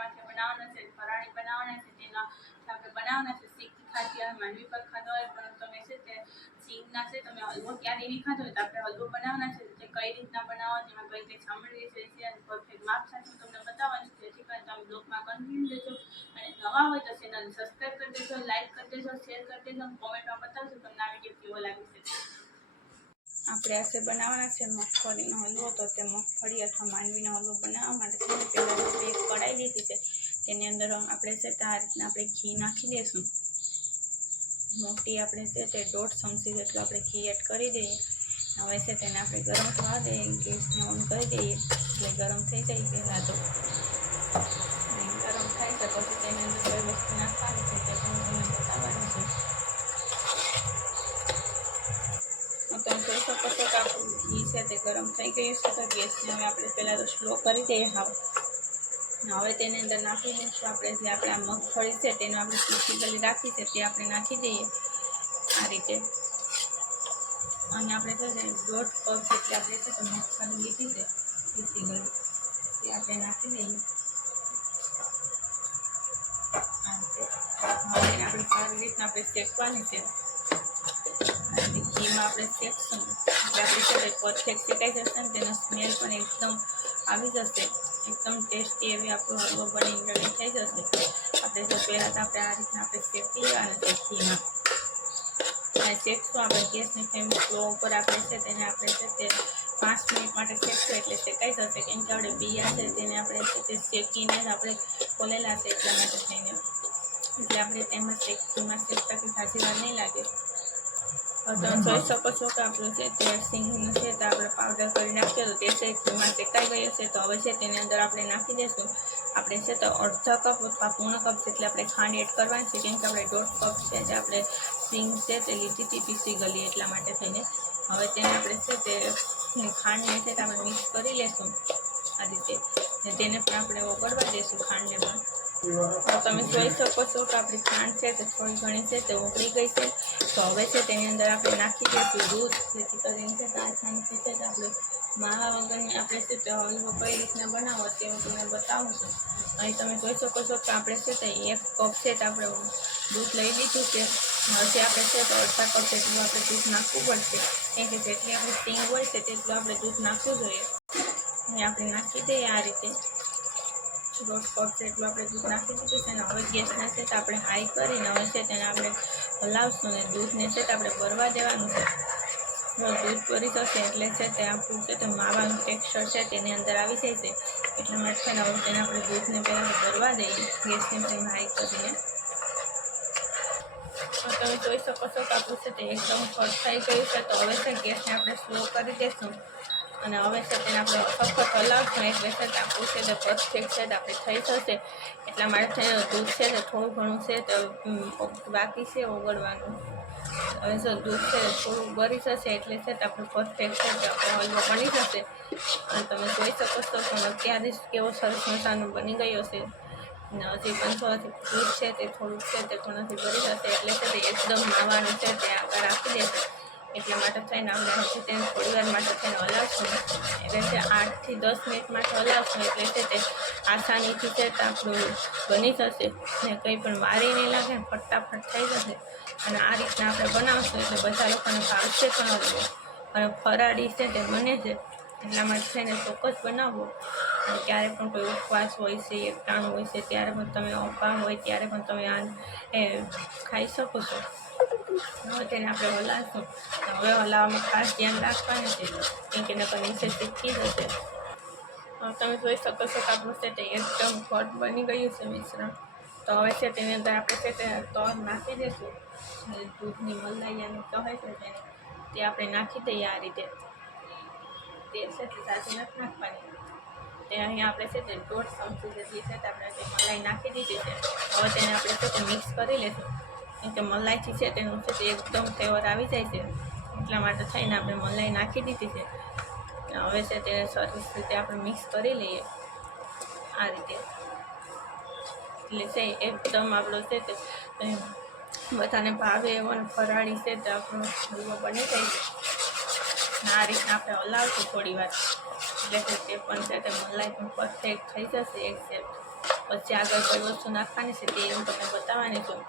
સાબુદાણામાંથી બનાવવાના છે, ફરાળી બનાવવાના છે તેના આપણે બનાવવાના છે, શીખી ખાધી હોય માંડવી પર ખાધો હોય, પણ તમે છે તે શીખના છે, તમે હલવો ક્યારે નહીં ખાધો હોય તો આપણે હલવો બનાવવાના છે, તે કઈ રીતના બનાવો તેમાં કઈ કઈ સામગ્રી છે અને પરફેક્ટ માપ સાથે હું તમને બતાવવાનું છું, જેથી કરીને તમે બ્લોગમાં કન્ટિન્યુ દેજો અને નવા હોય તો ચેનલ સબસ્ક્રાઈબ કરી દેજો લાઇક કરી દેજો શેર કરી દેજો કોમેન્ટમાં બતાવજો, તમને આ વીડિયો કેવો લાગી છે. આપણે આજે બનાવવાના છે મગફળીનો હલવો તો તે મગફળી અથવા માંડવીનો હલવો બનાવવા માટે પહેલાં એક કઢાઈ લીધી છે. તેની અંદર આપણે છે તે આ રીતના આપણે ઘી નાખી દઈશું. મોટી આપણે છે તે દોઢ ચમચી જેટલું આપણે ઘી એડ કરી દઈએ. હવે છે તેને આપણે ગરમ થવા દઈએ, ગેસને ઓન કરી દઈએ. એટલે ગરમ થઈ જાય પહેલાં તો. થઈ ગયું છે તો ગેસને હવે આપણે પહેલાં તો સ્લો કરી દઈએ. હાવ હવે તેની અંદર નાખી દઈશું આપણે જે આપણે આ મગફળી છે તેને આપણે પીસી રાખી છે તે આપણે નાખી દઈએ. આ રીતે. અને આપણે તો દોઢ પગ જેટલી આપણે છે તો મગફળી લીધી છે પીસી તે આપણે નાખી દઈએ. આ રીતે. હવે આપણે સારી રીતના આપણે શેકવાની છે. ઘીમાં આપણે શેકશું એટલે આપણી તે પરફેક્ટ શેકાઈ જશે ને તેનો સ્મેલ પણ એકદમ આવી જશે. એકદમ ટેસ્ટી એવી આપણો હલવો બની રેડી થઈ જશે. આપણે જો પહેલાં તો આપણે આ રીતના આપણે શેકી લેવાનું છે ઘીમાં. અને શેકશું આપણે ગેસની ફ્લેમ સ્લો ઉપર આપણે છે તેને આપણે છે પાંચ મિનિટ માટે શેકશું એટલે શેકાઈ જશે. કેમ કે આપણે બિયા છે તેને આપણે છે તે શેકીને જ આપણે ખોલેલા છે એટલા માટે થઈને. એટલે આપણે તેમાં શેકીમાં શેકતા કે સાચી વાર નહીં લાગે. તમે જોઈ શકો છો કે આપણું છે તે સિંગનું છે તે આપણે પાવડર કરી નાખ્યો તો તે છે ઘીમાં શેકાઈ ગયો છે. તો હવે છે તેની અંદર આપણે નાખી દઈશું. આપણે છે તો અડધા કપ અથવા પૂર્ણ કપ જેટલી આપણે ખાંડ એડ કરવાની છે, કેમ કે આપણે દોઢ કપ છે જે આપણે સિંગ છે તે લીધી હતી પીસી ગલી એટલા માટે થઈને. હવે તેને આપણે છે તે ખાંડને છે તે આપણે મિક્સ કરી લેશું આ રીતે. તેને પણ આપણે ઓગળવા દઈશું ખાંડને પણ. તમે જોઈ શકો છો કે આપણી ખાંડ છે તે થોડી ઘણી છે, તે ઉકળી ગઈ છે. તો હવે છે તેની અંદર આપણે નાખી દઈશું દૂધ જેથી કરીને છે તો આસાનીથી છે આપણે માવા વગરની આપણે છે હલવો કઈ રીતના બનાવો તે હું તમને બતાવું છું. અહીં તમે જોઈ શકો છો કે આપણે છે તે એક કપ છે તો આપણે દૂધ લઈ લીધું છે. હજી આપણે છે તો અડધા કપ જેટલું આપણે દૂધ નાખવું પડશે. કેમ કે જેટલી આપણે સ્ટીંગ હોય છે તેટલું આપણે દૂધ નાખવું જોઈએ. અહીં આપણે નાખી દઈએ આ રીતે. દોઢ કપ જેટલું આપણે દૂધ નાખી દીધું છે અને હવે ગેસને છે તો આપણે હાઈ કરીને હવે છે તેને આપણે હલાવશું ને દૂધને છે તે આપણે ભરવા દેવાનું છે. દૂધ ભરી જશે એટલે છે તે આપણું છે તે માવાનું ટેક્સચર છે તેની અંદર આવી જાય છે. એટલા માટે છે ને તેને આપણે દૂધને પહેલાં ભરવા દઈએ, ગેસની ફ્લેમ હાઈ કરીને. તમે જોઈ શકો છો કે આપણું છે તે એકદમ ફટ થઈ ગયું છે. તો હવે છે ગેસને આપણે સ્લો કરી દઈશું અને હવે છે તેને આપણે ફક્ત હલાવશું એટલે છે આપણું છે, તે પરફેક્ટ છે તે આપણે થઈ જશે. એટલા માટે દૂધ છે તે થોડું ઘણું છે, તે બાકી છે ઓગળવાનું. હવે જો દૂધ છે થોડું બળી જશે, એટલે છે તે આપણે પરફેક્ટ છે તે આપણો હલવો બની જશે. અને તમે જોઈ શકો છો પણ અત્યારે કેવો સરસ મસાનો બની ગયો છે. હજી જો દૂધ છે તે થોડુંક છે તે હજી ભરી જશે, એટલે છે તે એકદમ માવાનું છે તે આગળ રાખી દેશે. એટલા માટે થઈને આપણે હજી તેને થોડી વાર માટે થઈને હલાવશું એટલે તે આઠથી દસ મિનિટ માટે હલાવશું એટલે છે તે આસાનીથી છે તે આપણું બની જશે. ને કંઈ પણ વારી નહીં લાગે ને ફટાફટ થઈ જશે. અને આ રીતના આપણે બનાવશું. એટલે બધા લોકોને ભાવશે પણ હલવો અને ફરાળી છે તે બને છે. એટલા માટે થઈને ચોક્કસ બનાવવો અને ક્યારે પણ કોઈ ઉપવાસ હોય છે, એકટાણું હોય છે, ત્યારે પણ તમે અપા હોય, ત્યારે પણ તમે આ એ, ખાઈ શકો છો. તેને આપણે હલાવશું હવે હલાવવામાં ખાસ ધ્યાન રાખવાનું છે કેમ કે નકર નીચે શીખી જશે તમે જોઈ શકો છો કે આપણું છે તે એકદમ ઘટ બની ગયું છે મિશ્રણ તો હવે છે તેની અંદર આપણે છે તે તર નાખી દઈશું દૂધની મલાઈયાની કહે છે તેને તે આપણે નાખી દઈએ આ રીતે તે છે તે સાચી નથી નાખવાની તે અહીંયા આપણે છે તે દોઢ ચમચી જેટલી છે તે આપણે તે મલાઈ નાખી દીધી છે હવે તેને આપણે છે તે મિક્સ કરી લઈશું કેમ કે મલાઈથી છે તેનું છે તે એકદમ ફ્લેવર આવી જાય છે. એટલા માટે થઈને આપણે મલાઈ નાખી દીધી છે. હવે છે તેને સરસ રીતે આપણે મિક્સ કરી લઈએ. આ રીતે. એટલે છે એકદમ આપણો છે તે બધાને ભાવે એવો ને ફરાળી છે તે આપણો હલવો બની જાય આ રીતના આપણે હલાવશું થોડી વાર. એટલે કે તે પણ છે તે મલાઈ પણ પરફેક્ટ થઈ જશે એક સેટ પછી આગળ કોઈ વસ્તુ નાખવાની છે તે હું તમને બતાવવાની છું.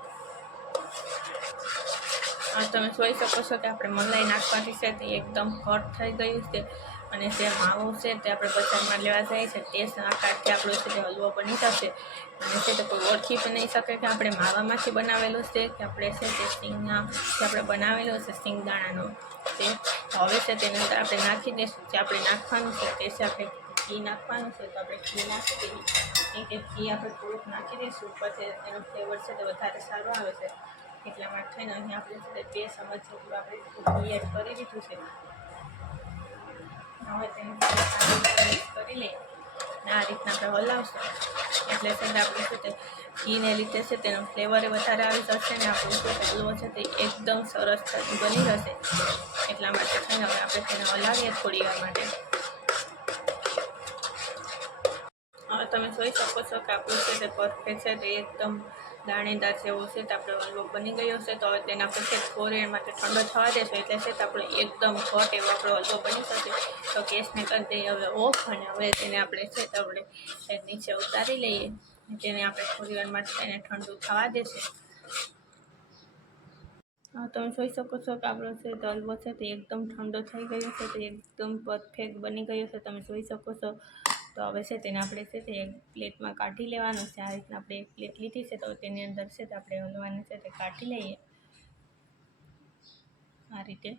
તમે જોઈ શકો છો કે આપણે મલાઈ નાખવાથી છે તે એકદમ ઘટ થઈ ગયું છે. અને જે માવો છે તે આપણે બજારમાં લેવા જાય છે તે આકારથી આપણો છે તે હલવો બની જશે. અને છે તે કોઈ ઓળખી પણ નહીં શકે કે આપણે માવામાંથી બનાવેલું છે, કે આપણે છે તે સિંગના જે આપણે બનાવેલો છે સિંગદાણાનો તે હવે છે તેની અંદર આપણે નાખી દઈશું. જે આપણે નાખવાનું છે તે છે આપણે ઘી નાખવાનું છે, તો આપણે ઘી નાખી દઈએ કે ઘી આપણે થોડુંક નાખી દઈશું પછી એનો ફ્લેવર છે તે વધારે સારો આવે છે. એટલા માટે થઈને અહીં આપણે છે તે બે ચમચ જેટલું આપણે ઘી એડ કરી દીધું છે હવે તેને મિક્સ કરી લઈએ અને આ રીતના આપણે હલાવશું એટલે છે ને આપણે શું તે ઘીને લીધે છે તેનો ફ્લેવર વધારે આવી જશે ને આપણું શું તે હલવો છે તે એકદમ સરસ થ- બની જશે એટલા માટે થઈને હવે આપણે તેને હલાવીએ થોડી વાર માટે હવે તમે જોઈ શકો છો કે આપણું છે તે પરફેક્ટ છે તે એકદમ દાણેદાર જેવો છે તો આપણો હલવો બની ગયો છે તો હવે તેના પછી થોડી વાર માટે ઠંડો થવા દેશો એટલે છે તો આપણો એકદમ હોટ એવો આપણો હલવો બની જશે તો ગેસને કરી દઈએ હવે ઓફ અને હવે તેને આપણે છે તો આપણે નીચે ઉતારી લઈએ. તેને આપણે થોડી વાર માટે તેને ઠંડુ થવા દેશે. તમે જોઈ શકો છો કે આપણો છે તો હલવો છે તે એકદમ ઠંડો થઈ ગયો છે, તે એકદમ પરફેક્ટ બની ગયો છે. તમે જોઈ શકો છો તો હવે છે તેને આપણે છે તે એક પ્લેટમાં કાઢી લેવાનું છે. આ રીતના આપણે એક પ્લેટ લીધી છે તો તેની અંદર છે તે આપણે હલવાને છે તે કાઢી લઈએ. આ રીતે.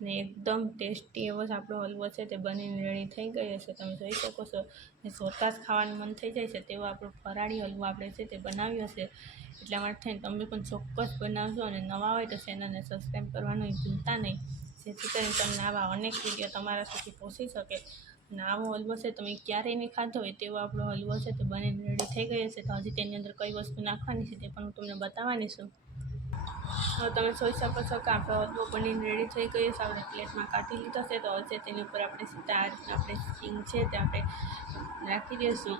ને એકદમ ટેસ્ટી એવો જ આપણો હલવો છે તે બનીને રેડી થઈ ગયો છે. તમે જોઈ શકો છો. ને જોતા જ ખાવાનું મન થઈ જાય છે તેવો આપણો ફરાળી હલવો આપણે છે તે બનાવ્યો છે. એટલા માટે થઈને તમે પણ ચોક્કસ બનાવજો અને નવા હોય તો ચેનલને સબસ્ક્રાઈબ કરવાનું ભૂલતા નહીં. જેથી કરીને તમને આવા અનેક વીડિયો તમારા સુધી પહોંચી શકે. અને આવો હલવો છે. તમે ક્યારેય નહીં ખાધો હોય તેવો આપણો હલવો છે તે બનીને રેડી થઈ ગયો છે. તો હજી તેની અંદર કઈ વસ્તુ નાખવાની છે તે પણ હું તમને બતાવવાની છું. હવે તમે જોઈ શકો છો કે આપણો હલવો બનીને રેડી થઈ ગયો છે. આપણે પ્લેટમાં કાઢી લીધો છે. તો હશે તેની ઉપર આપણે સીધા આપણે સિંગ છે તે આપણે નાખી દઈશું.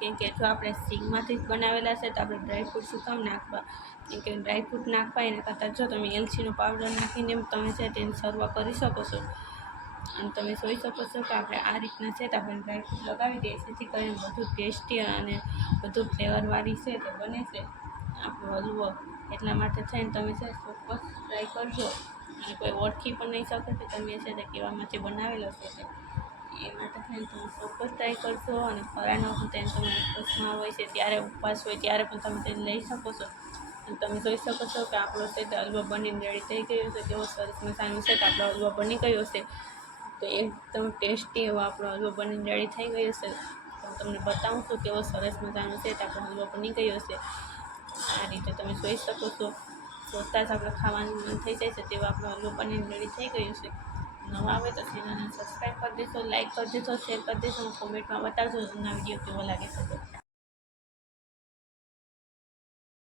કેમ કે જો આપણે સિંગમાંથી જ બનાવેલા છે તો આપણે ડ્રાયફ્રૂટ શું કામ નાખવા? કેમ કે ડ્રાયફ્રૂટ નાખવા એના કરતાં જો તમે એલચીનો પાવડર નાખીને તમે છે તેની સર્વ કરી શકો છો. અને તમે જોઈ શકો છો કે આપણે આ રીતના છે તો આપણે ડ્રાયફ્રૂટ લગાવી દઈએ. જેથી કરીને બધું ટેસ્ટી અને બધું ફ્લેવરવાળી છે તે બને છે. આપણો હલવો એટલા માટે થઈને તમે છે ચોક્કસ ટ્રાય કરજો. અને કોઈ ઓળખી પણ નહીં શકે કે તમે છે તે કેવામાંથી બનાવેલો છે તે. એ માટે થઈને તમે ચોક્કસ ટ્રાય કરશો અને ખરાનો તેને તમે ઉપવાસમાં હોય છે, ત્યારે ઉપવાસ હોય ત્યારે પણ તમે તેને લઈ શકો છો. અને તમે જોઈ શકો છો કે આપણો છે તે હલવો બનીને રેડી થઈ ગયો છે. કેવો સરસ મસાનો છે કે આપણો હલવો બની ગયો છે. તો એકદમ ટેસ્ટી એવો આપણો હલવો બની રેડી થઈ ગયો છે. તો હું તમને બતાવું છું કેવો સરસ મજાનો છે, તો આપણો હલવો બની ગયો છે. આ રીતે તમે જોઈ શકો છો. જોતાં જ આપણે ખાવાનું મન થઈ જાય છે તેવો આપણો હલવો બની રેડી થઈ ગયું છે. નવા આવે તો ચેનલને સબસ્ક્રાઈબ કરી દેશો લાઇક કરી દેશો શેર કરી દેશો કોમેન્ટમાં બતાવજો ના વીડિયો કેવો લાગે છે.